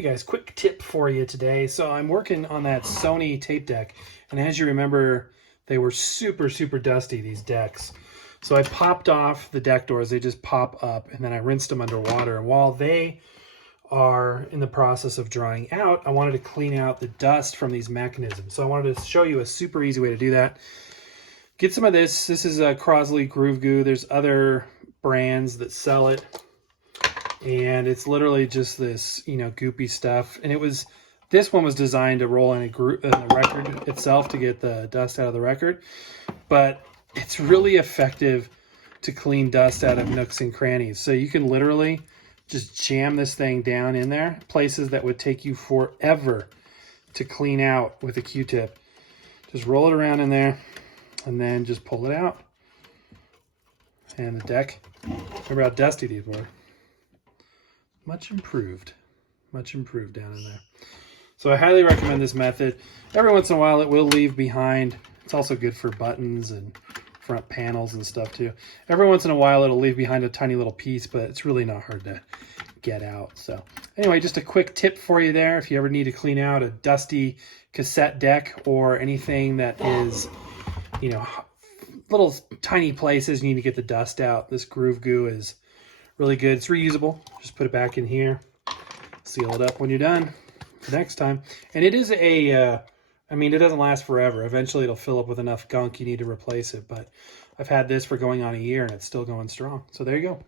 Hey guys, quick tip for you today. So I'm working on that Sony tape deck, and as you remember, they were super dusty, these decks. So I popped off the deck doors, they just pop up, and then I rinsed them under water. And while they are in the process of drying out, I wanted to clean out the dust from these mechanisms. So I wanted to show you a super easy way to do that. Get some of this. This is a Crosley Groove Goo. There's other brands that sell it. And it's literally just this, goopy stuff. And this one was designed to roll in the record itself to get the dust out of the record. But it's really effective to clean dust out of nooks and crannies. So you can literally just jam this thing down in there, places that would take you forever to clean out with a Q-tip. Just roll it around in there and then just pull it out. And the deck, remember how dusty these were. Much improved down in there. So I highly recommend this method. Every once in a while it will leave behind. It's also good for buttons and front panels and stuff too. Every once in a while it'll leave behind a tiny little piece, but it's really not hard to get out. So anyway, just a quick tip for you there. If you ever need to clean out a dusty cassette deck or anything that is, little tiny places you need to get the dust out, this Groove Goo is really good. It's reusable. Just put it back in here, seal it up when you're done for next time. And it is it doesn't last forever. Eventually it'll fill up with enough gunk you need to replace it. But I've had this for going on a year and it's still going strong. So there you go.